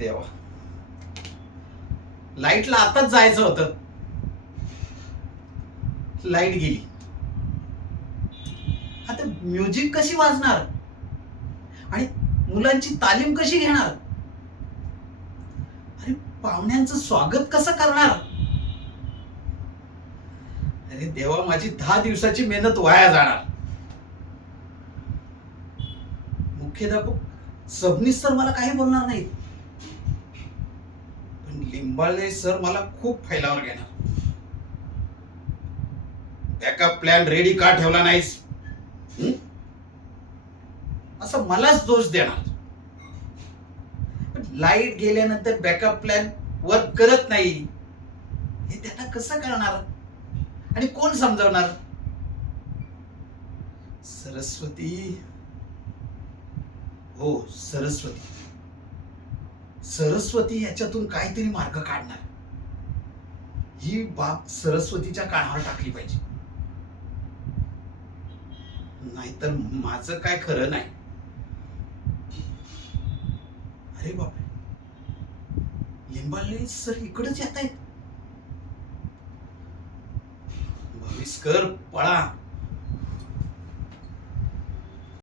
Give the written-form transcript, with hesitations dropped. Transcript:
देवा, लाईटला आताच जायचं होतं, लाईट गेली. आता म्युझिक कशी वाजणार आणि मुलांची तालीम कशी घेणार? अरे पाहुण्यांचं स्वागत कसं करणार? अरे देवा, माझी 10 दिवसाची मेहनत वाया जाणार. मुख्याध्यापक सबनीस सर मला काही बोलणार नाहीत, पण लिंबाळे सर मला खूप फैलावर घेणार. बॅकअप प्लॅन रेडी का ठेवला नाहीस असं मलाच दोष देणार. लाईट गेल्यानंतर बॅकअप प्लॅन वर्क करत नाही हे त्यांना कसं कळणार आणि कोण समजावणार? सरस्वती, हो सरस्वती, सरस्वती याच्यातून काहीतरी मार्ग काढणार. ही बाब सरस्वतीच्या कानावर टाकली पाहिजे, नाहीतर माझं काय खरं नाही. अरे बापरे, लिंबाळे सर इकडेच येत आहेत. भविष्कर पळा.